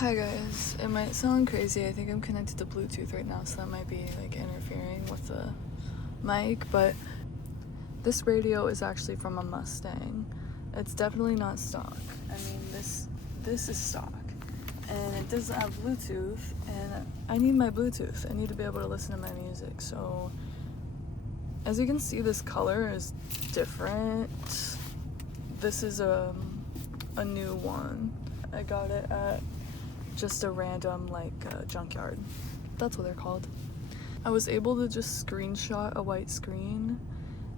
Hi guys, it might sound crazy. I think I'm connected to Bluetooth right now, so that might be like interfering with the mic, but this radio is actually from a Mustang. It's definitely not stock. I mean, this is stock, and it doesn't have Bluetooth, and I need my Bluetooth. I need to be able to listen to my music. So as you can see, this color is different. This is a new one. I got it at just a random junkyard. That's what they're called. I was able to just screenshot a white screen,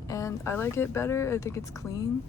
and I like it better. I think it's clean.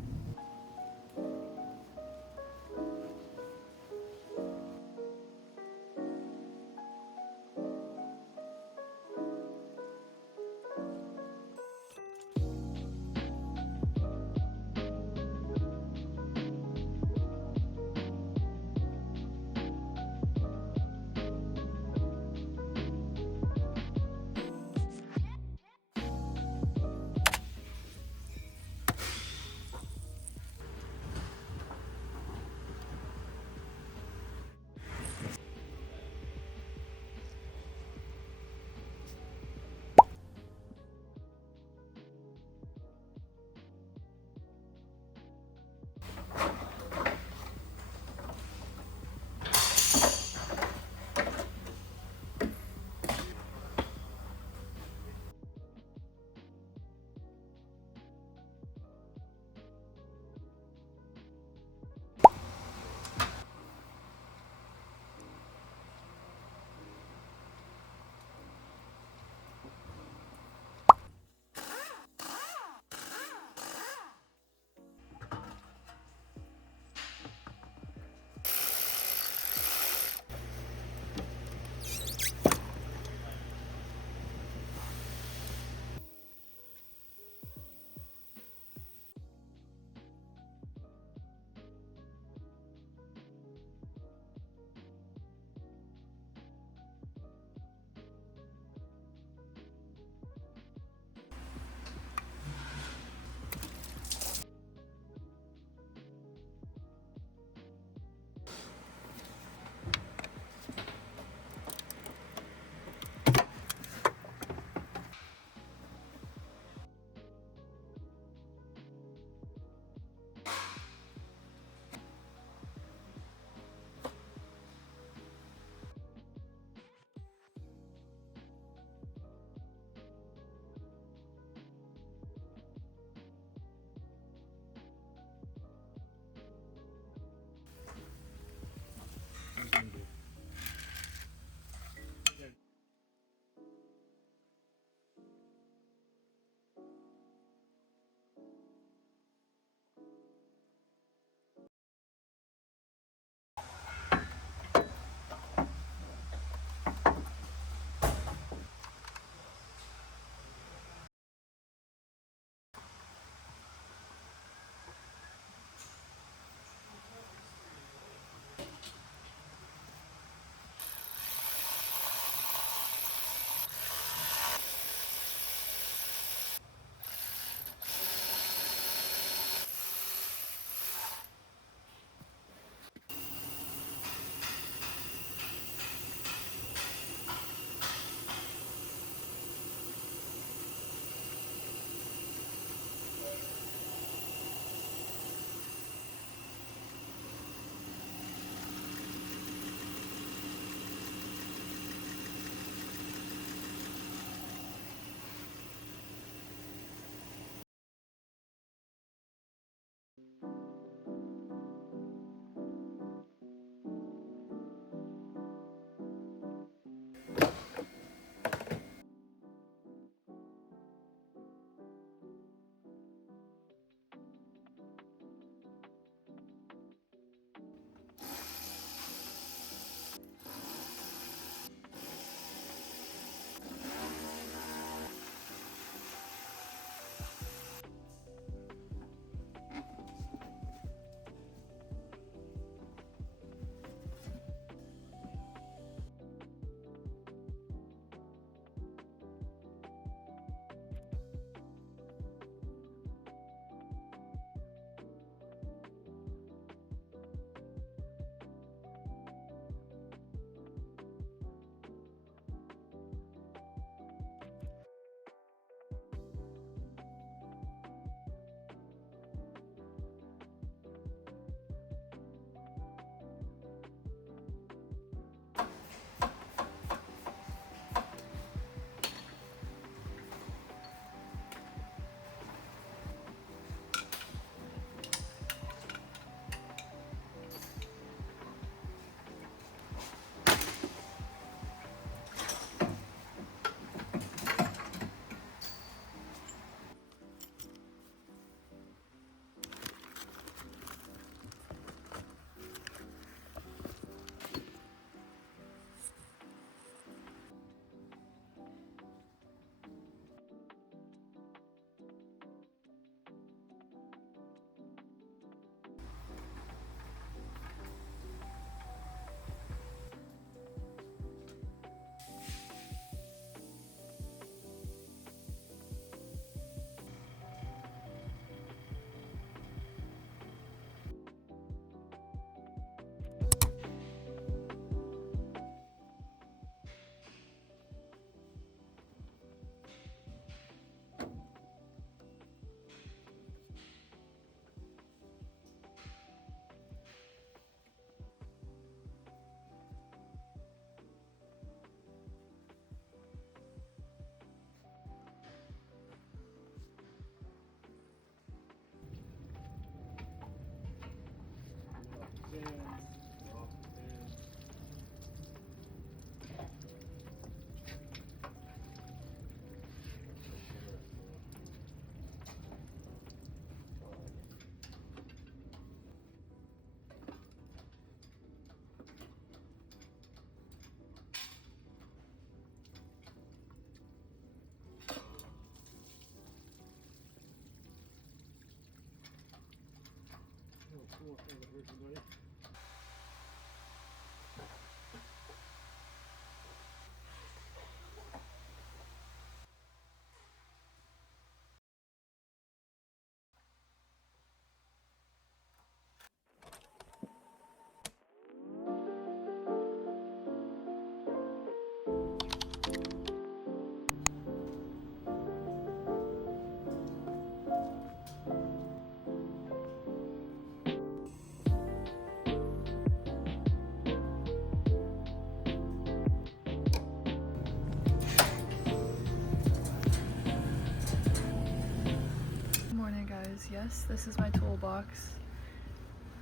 Yes, this is my toolbox,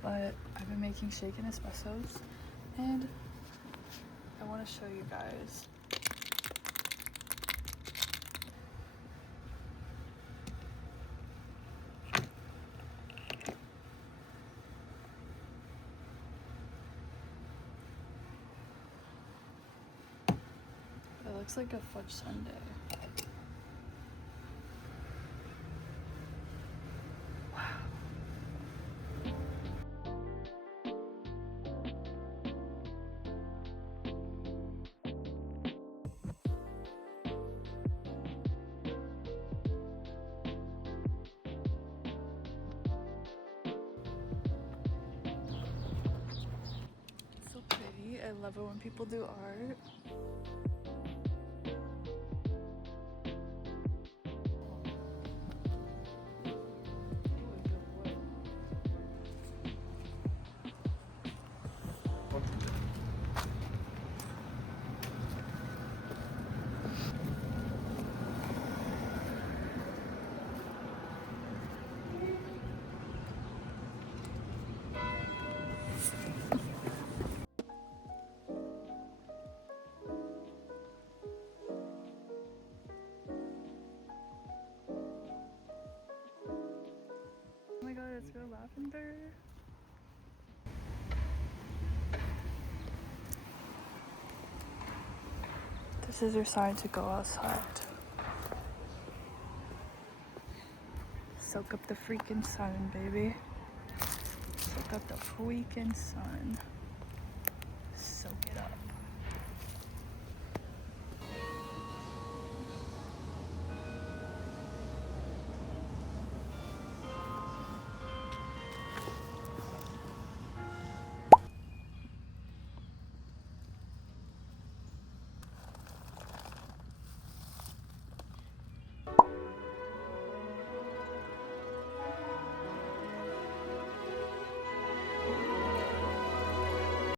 but I've been making shaken espressos and I want to show you guys. It looks like a fudge sundae. So pretty. I love it when people do art. Oh my god, it's real lavender. This is your sign to go outside. Soak up the freaking sun, baby. Soak up the freaking sun. Soak it up.